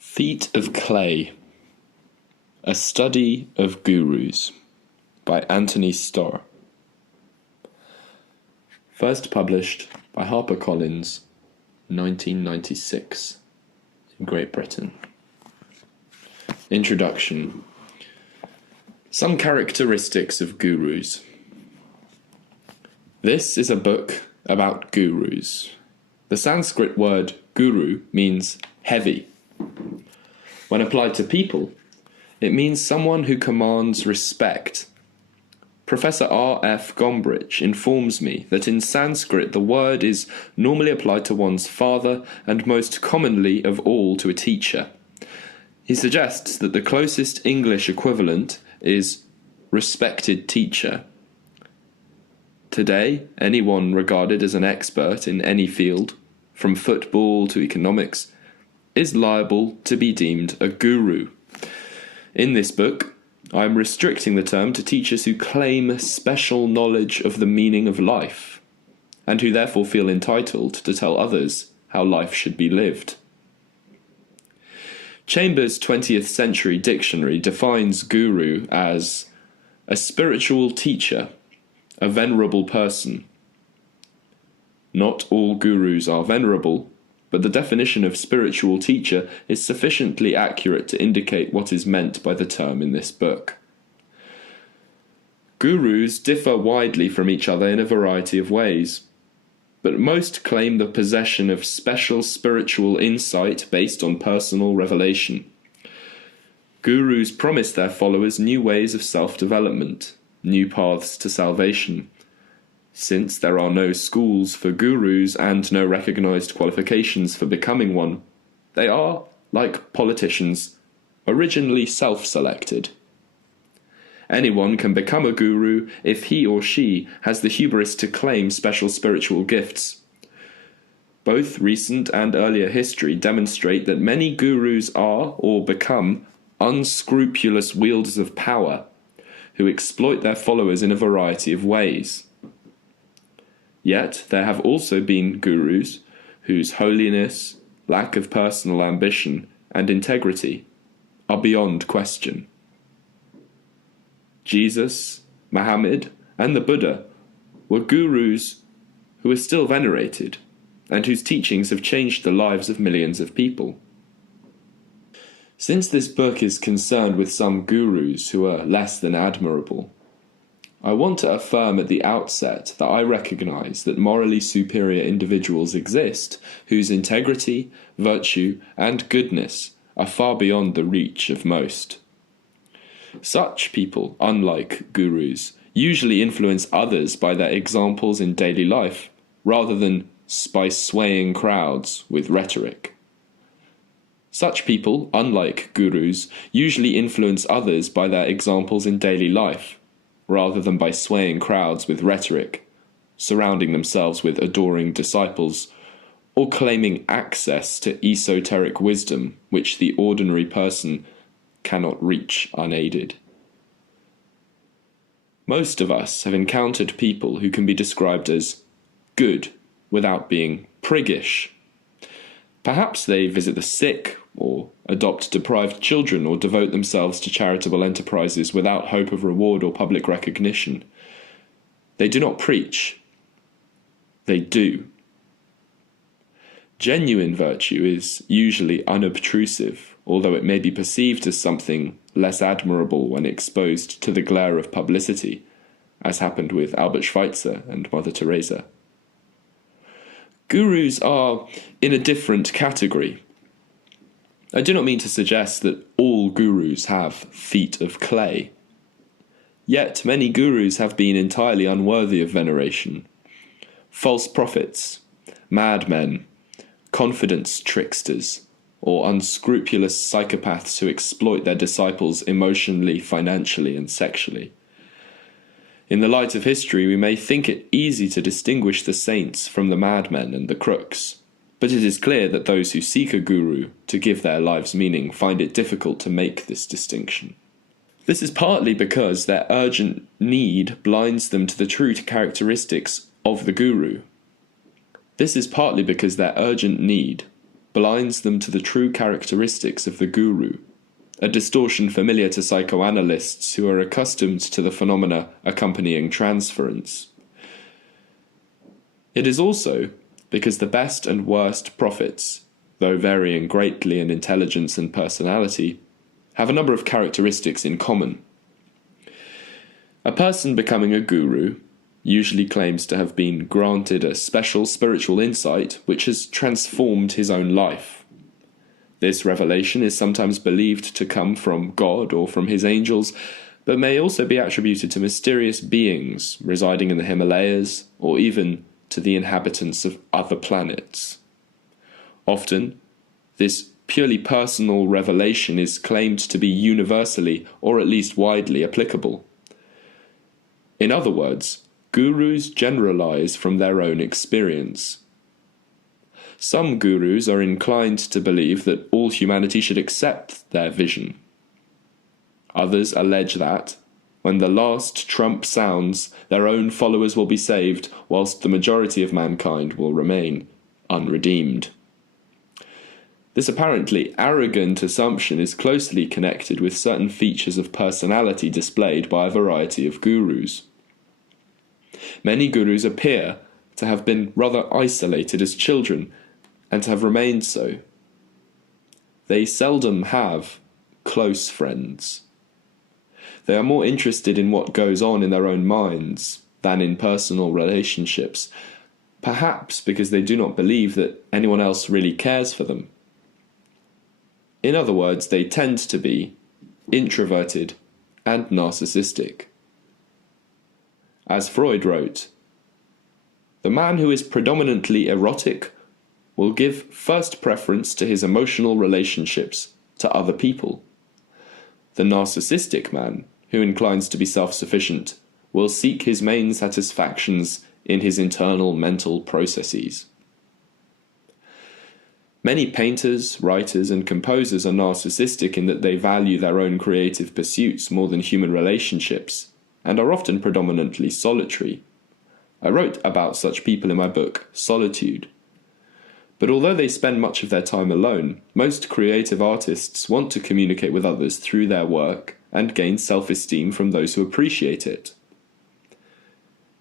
Feet of Clay, A Study of Gurus by Storr. First published by Harper 1996, in Great Britain. Introduction. Some characteristics of gurus. This is a book about gurus. The Sanskrit word guru means heavy. When applied to people, it means someone who commands respect. Professor R.F. Gombrich informs me that in Sanskrit the word is normally applied to one's father and most commonly of all to a teacher. He suggests that the closest English equivalent is respected teacher. Today, anyone regarded as an expert in any field, from football to economics, is liable to be deemed a guru. In this book, I am restricting the term to teachers who claim special knowledge of the meaning of life, and who therefore feel entitled to tell others how life should be lived. Chambers' 20th century dictionary defines guru as a spiritual teacher, a venerable person. Not all gurus are venerable, but the definition of spiritual teacher is sufficiently accurate to indicate what is meant by the term in this book. Gurus differ widely from each other in a variety of ways, but most claim the possession of special spiritual insight based on personal revelation. Gurus promise their followers new ways of self-development, new paths to salvation. Since there are no schools for gurus and no recognized qualifications for becoming one, they are, like politicians, originally self-selected. Anyone can become a guru if he or she has the hubris to claim special spiritual gifts. Both recent and earlier history demonstrate that many gurus are, or become, unscrupulous wielders of power, who exploit their followers in a variety of ways. Yet there have also been gurus whose holiness, lack of personal ambition, and integrity are beyond question. Jesus, Muhammad, and the Buddha were gurus who are still venerated and whose teachings have changed the lives of millions of people. Since this book is concerned with some gurus who are less than admirable, I want to affirm at the outset that I recognize that morally superior individuals exist whose integrity, virtue, and goodness are far beyond the reach of most. Such people, unlike gurus, usually influence others by their examples in daily life, rather than by swaying crowds with rhetoric. Such people, unlike gurus, usually influence others by their examples in daily life, rather than by swaying crowds with rhetoric, surrounding themselves with adoring disciples, or claiming access to esoteric wisdom which the ordinary person cannot reach unaided. Most of us have encountered people who can be described as good without being priggish. Perhaps they visit the sick, or adopt deprived children, or devote themselves to charitable enterprises without hope of reward or public recognition. They do not preach. They do. Genuine virtue is usually unobtrusive, although it may be perceived as something less admirable when exposed to the glare of publicity, as happened with Albert Schweitzer and Mother Teresa. Gurus are in a different category. I do not mean to suggest that all gurus have feet of clay. Yet many gurus have been entirely unworthy of veneration. False prophets, madmen, confidence tricksters, or unscrupulous psychopaths who exploit their disciples emotionally, financially, and sexually. In the light of history, we may think it easy to distinguish the saints from the madmen and the crooks. But it is clear that those who seek a guru to give their lives meaning find it difficult to make this distinction. This is partly because their urgent need blinds them to the true characteristics of the guru. This is partly because their urgent need, blinds them to the true characteristics of the guru, a distortion familiar to psychoanalysts who are accustomed to the phenomena accompanying transference. It is also because the best and worst prophets, though varying greatly in intelligence and personality, have a number of characteristics in common. A person becoming a guru usually claims to have been granted a special spiritual insight which has transformed his own life. This revelation is sometimes believed to come from God or from his angels, but may also be attributed to mysterious beings residing in the Himalayas or even to the inhabitants of other planets. Often, this purely personal revelation is claimed to be universally or at least widely applicable. In other words, gurus generalize from their own experience. Some gurus are inclined to believe that all humanity should accept their vision. Others allege that, when the last trump sounds, their own followers will be saved, whilst the majority of mankind will remain unredeemed. This apparently arrogant assumption is closely connected with certain features of personality displayed by a variety of gurus. Many gurus appear to have been rather isolated as children, and to have remained so. They seldom have close friends. They are more interested in what goes on in their own minds than in personal relationships, perhaps because they do not believe that anyone else really cares for them. In other words, they tend to be introverted and narcissistic. As Freud wrote, "The man who is predominantly erotic will give first preference to his emotional relationships to other people. The narcissistic man, who inclines to be self-sufficient, will seek his main satisfactions in his internal mental processes." Many painters, writers, and composers are narcissistic in that they value their own creative pursuits more than human relationships, and are often predominantly solitary. I wrote about such people in my book, Solitude. But although they spend much of their time alone, most creative artists want to communicate with others through their work and gain self-esteem from those who appreciate it.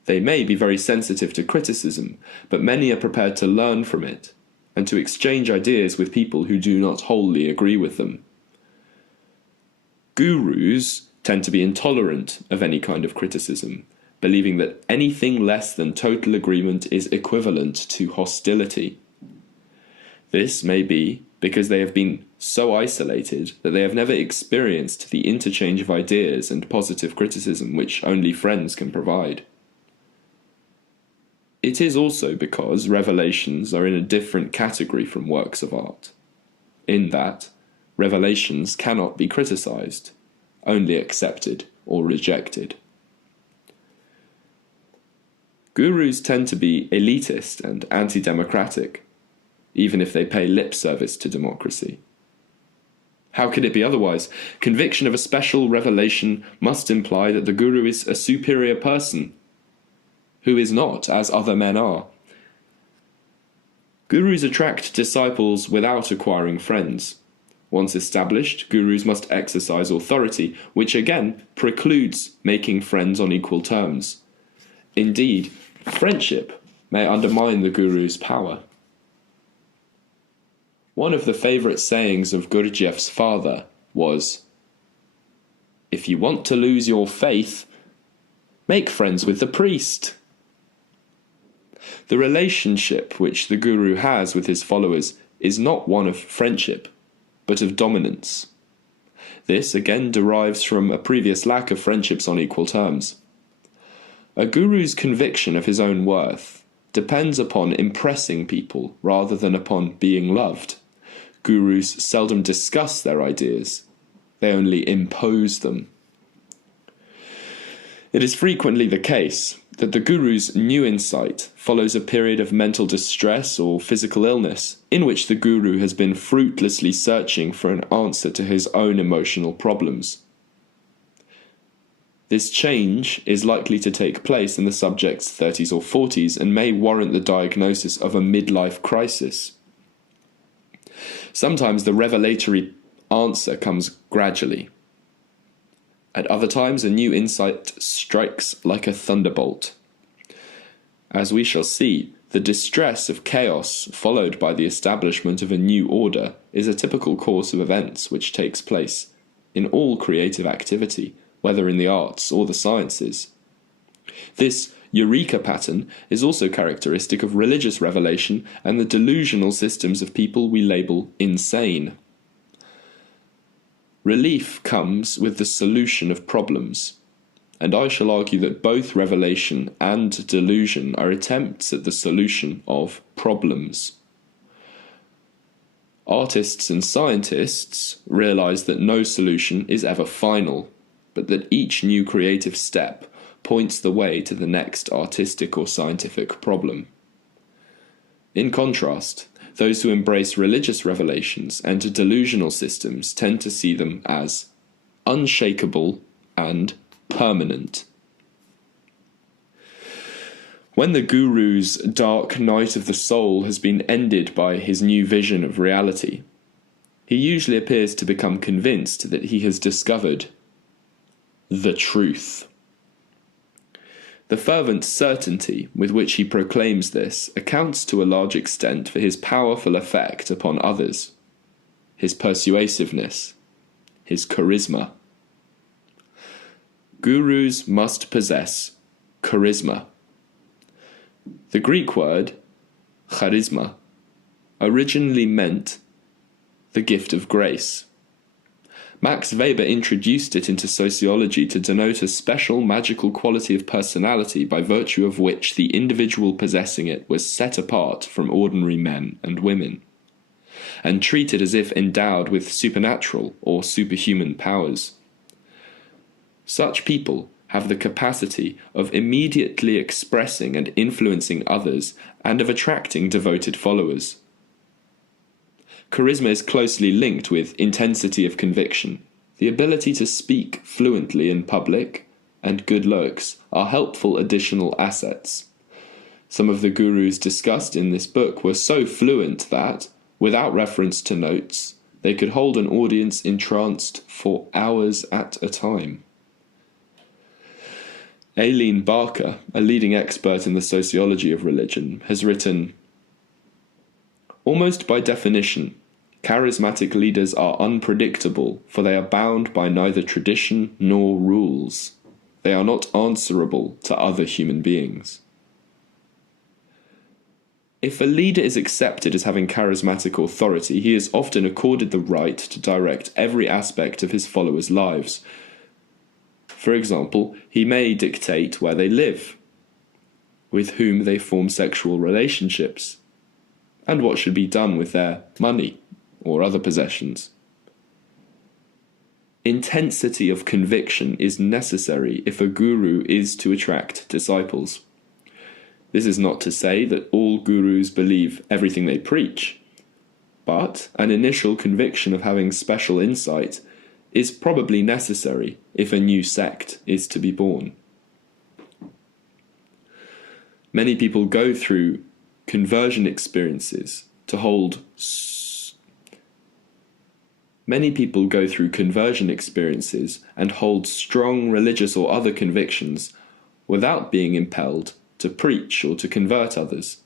They may be very sensitive to criticism, but many are prepared to learn from it and to exchange ideas with people who do not wholly agree with them. Gurus tend to be intolerant of any kind of criticism, believing that anything less than total agreement is equivalent to hostility. This may be because they have been so isolated that they have never experienced the interchange of ideas and positive criticism which only friends can provide. It is also because revelations are in a different category from works of art, in that revelations cannot be criticized, only accepted or rejected. Gurus tend to be elitist and anti-democratic, even if they pay lip service to democracy. How could it be otherwise? Conviction of a special revelation must imply that the guru is a superior person, who is not as other men are. Gurus attract disciples without acquiring friends. Once established, gurus must exercise authority, which again precludes making friends on equal terms. Indeed, friendship may undermine the guru's power. One of the favourite sayings of Gurdjieff's father was, "If you want to lose your faith, make friends with the priest." The relationship which the guru has with his followers is not one of friendship, but of dominance. This again derives from a previous lack of friendships on equal terms. A guru's conviction of his own worth depends upon impressing people rather than upon being loved. Gurus seldom discuss their ideas, they only impose them. It is frequently the case that the guru's new insight follows a period of mental distress or physical illness, in which the guru has been fruitlessly searching for an answer to his own emotional problems. This change is likely to take place in the subject's 30s or 40s and may warrant the diagnosis of a midlife crisis. Sometimes the revelatory answer comes gradually. At other times, a new insight strikes like a thunderbolt. As we shall see, the distress of chaos followed by the establishment of a new order is a typical course of events which takes place in all creative activity, whether in the arts or the sciences. This eureka pattern is also characteristic of religious revelation and the delusional systems of people we label insane. Relief comes with the solution of problems, and I shall argue that both revelation and delusion are attempts at the solution of problems. Artists and scientists realize that no solution is ever final, but that each new creative step points the way to the next artistic or scientific problem. In contrast, those who embrace religious revelations and delusional systems tend to see them as unshakable and permanent. When the guru's dark night of the soul has been ended by his new vision of reality, he usually appears to become convinced that he has discovered the truth. The fervent certainty with which he proclaims this accounts to a large extent for his powerful effect upon others, his persuasiveness, his charisma. Gurus must possess charisma. The Greek word, charisma, originally meant the gift of grace. Max Weber introduced it into sociology to denote a special magical quality of personality by virtue of which the individual possessing it was set apart from ordinary men and women, and treated as if endowed with supernatural or superhuman powers. Such people have the capacity of immediately expressing and influencing others and of attracting devoted followers. Charisma is closely linked with intensity of conviction. The ability to speak fluently in public and good looks are helpful additional assets. Some of the gurus discussed in this book were so fluent that, without reference to notes, they could hold an audience entranced for hours at a time. Aileen Barker, a leading expert in the sociology of religion, has written, "Almost by definition, charismatic leaders are unpredictable, for they are bound by neither tradition nor rules. They are not answerable to other human beings." If a leader is accepted as having charismatic authority, he is often accorded the right to direct every aspect of his followers' lives. For example, he may dictate where they live, with whom they form sexual relationships, and what should be done with their money or other possessions. Intensity of conviction is necessary if a guru is to attract disciples. This is not to say that all gurus believe everything they preach, but an initial conviction of having special insight is probably necessary if a new sect is to be born. Many people go through conversion experiences to hold and hold strong religious or other convictions without being impelled to preach or to convert others.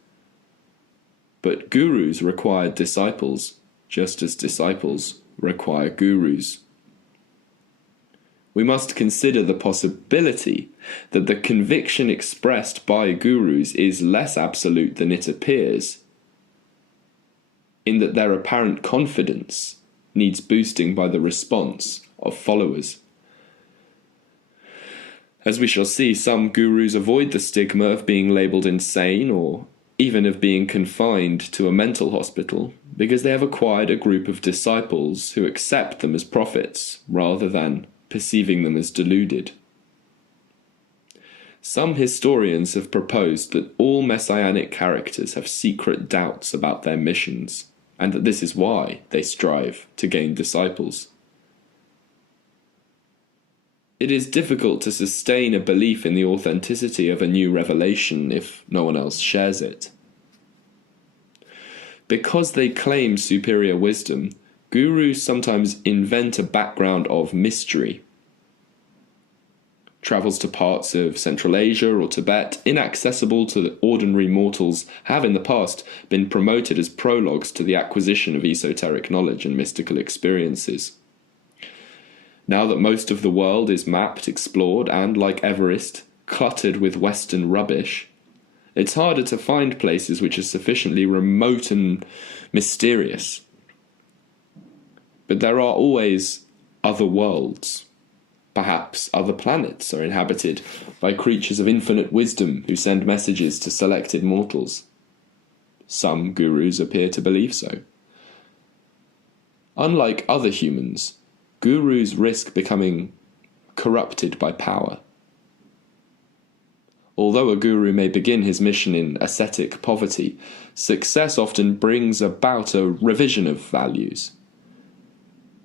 But gurus require disciples, just as disciples require gurus. We must consider the possibility that the conviction expressed by gurus is less absolute than it appears, in that their apparent confidence needs boosting by the response of followers. As we shall see, some gurus avoid the stigma of being labelled insane or even of being confined to a mental hospital because they have acquired a group of disciples who accept them as prophets rather than perceiving them as deluded. Some historians have proposed that all messianic characters have secret doubts about their missions, and that this is why they strive to gain disciples. It is difficult to sustain a belief in the authenticity of a new revelation if no one else shares it. Because they claim superior wisdom, gurus sometimes invent a background of mystery. Travels to parts of Central Asia or Tibet, inaccessible to the ordinary mortals, have in the past been promoted as prologues to the acquisition of esoteric knowledge and mystical experiences. Now that most of the world is mapped, explored, and, like Everest, cluttered with Western rubbish, it's harder to find places which are sufficiently remote and mysterious. But there are always other worlds. Perhaps other planets are inhabited by creatures of infinite wisdom who send messages to selected mortals. Some gurus appear to believe so. Unlike other humans, gurus risk becoming corrupted by power. Although a guru may begin his mission in ascetic poverty, success often brings about a revision of values.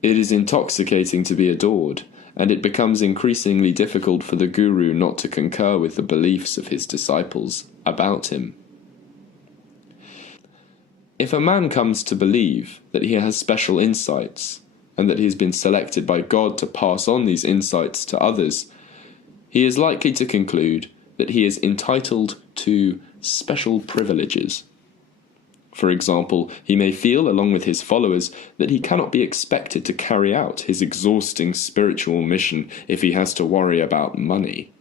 It is intoxicating to be adored, and it becomes increasingly difficult for the guru not to concur with the beliefs of his disciples about him. If a man comes to believe that he has special insights, and that he has been selected by God to pass on these insights to others, he is likely to conclude that he is entitled to special privileges. For example, he may feel, along with his followers, that he cannot be expected to carry out his exhausting spiritual mission if he has to worry about money,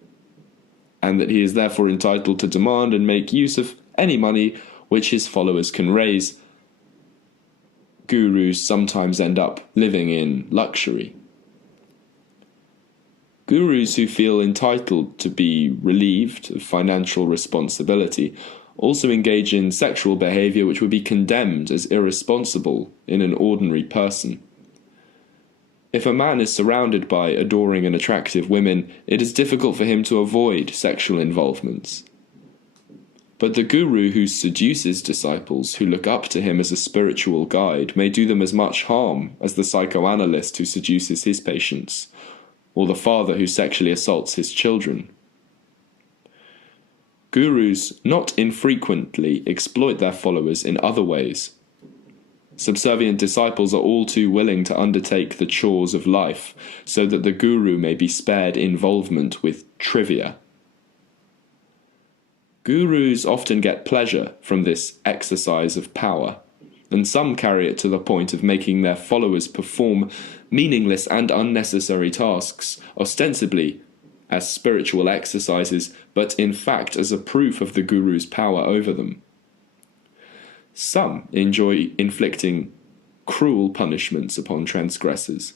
and that he is therefore entitled to demand and make use of any money which his followers can raise. Gurus sometimes end up living in luxury. Gurus who feel entitled to be relieved of financial responsibility also engage in sexual behavior which would be condemned as irresponsible in an ordinary person. If a man is surrounded by adoring and attractive women, it is difficult for him to avoid sexual involvements. But the guru who seduces disciples who look up to him as a spiritual guide may do them as much harm as the psychoanalyst who seduces his patients, or the father who sexually assaults his children. Gurus not infrequently exploit their followers in other ways. Subservient disciples are all too willing to undertake the chores of life so that the guru may be spared involvement with trivia. Gurus often get pleasure from this exercise of power, and some carry it to the point of making their followers perform meaningless and unnecessary tasks, ostensibly as spiritual exercises, but in fact as a proof of the guru's power over them. Some enjoy inflicting cruel punishments upon transgressors.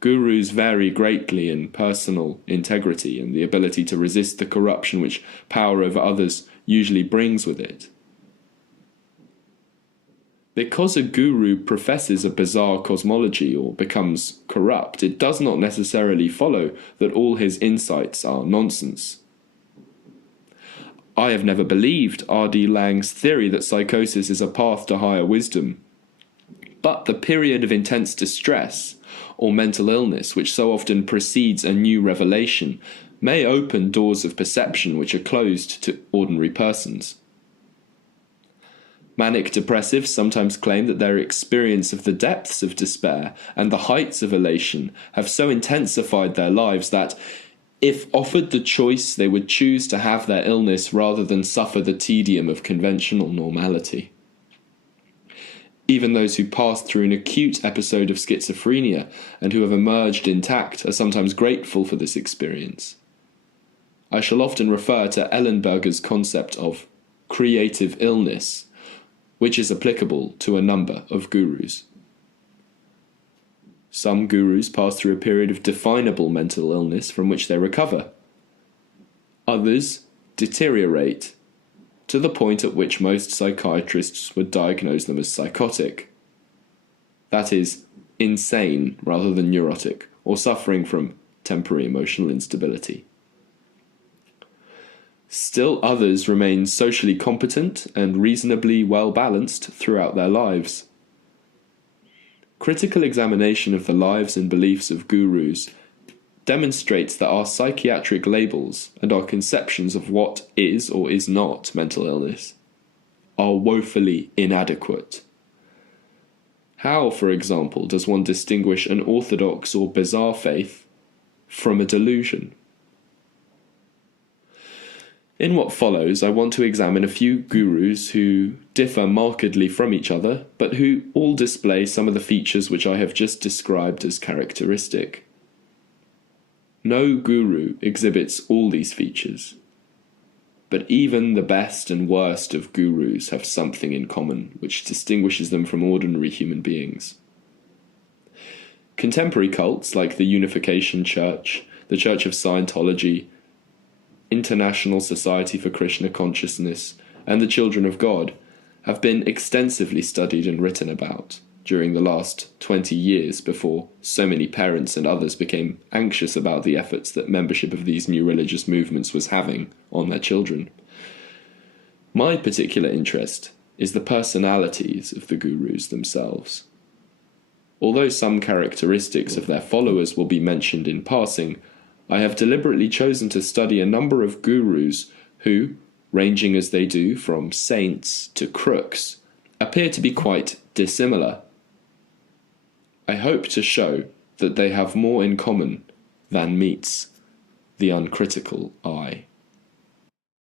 Gurus vary greatly in personal integrity and the ability to resist the corruption which power over others usually brings with it. Because a guru professes a bizarre cosmology or becomes corrupt, it does not necessarily follow that all his insights are nonsense. I have never believed R.D. Laing's theory that psychosis is a path to higher wisdom, but the period of intense distress or mental illness which so often precedes a new revelation may open doors of perception which are closed to ordinary persons. Manic depressives sometimes claim that their experience of the depths of despair and the heights of elation have so intensified their lives that, if offered the choice, they would choose to have their illness rather than suffer the tedium of conventional normality. Even those who passed through an acute episode of schizophrenia and who have emerged intact are sometimes grateful for this experience. I shall often refer to Ellenberger's concept of creative illness, which is applicable to a number of gurus. Some gurus pass through a period of definable mental illness from which they recover. Others deteriorate to the point at which most psychiatrists would diagnose them as psychotic. That is, insane rather than neurotic, or suffering from temporary emotional instability. Still others remain socially competent and reasonably well-balanced throughout their lives. Critical examination of the lives and beliefs of gurus demonstrates that our psychiatric labels and our conceptions of what is or is not mental illness are woefully inadequate. How, for example, does one distinguish an orthodox or bizarre faith from a delusion? In what follows, I want to examine a few gurus who differ markedly from each other, but who all display some of the features which I have just described as characteristic. No guru exhibits all these features, but even the best and worst of gurus have something in common which distinguishes them from ordinary human beings. Contemporary cults like the Unification Church, the Church of Scientology, International Society for Krishna Consciousness, and the Children of God have been extensively studied and written about during the last 20 years before so many parents and others became anxious about the efforts that membership of these new religious movements was having on their children. My particular interest is the personalities of the gurus themselves. Although some characteristics of their followers will be mentioned in passing, I have deliberately chosen to study a number of gurus who, ranging as they do from saints to crooks, appear to be quite dissimilar. I hope to show that they have more in common than meets the uncritical eye.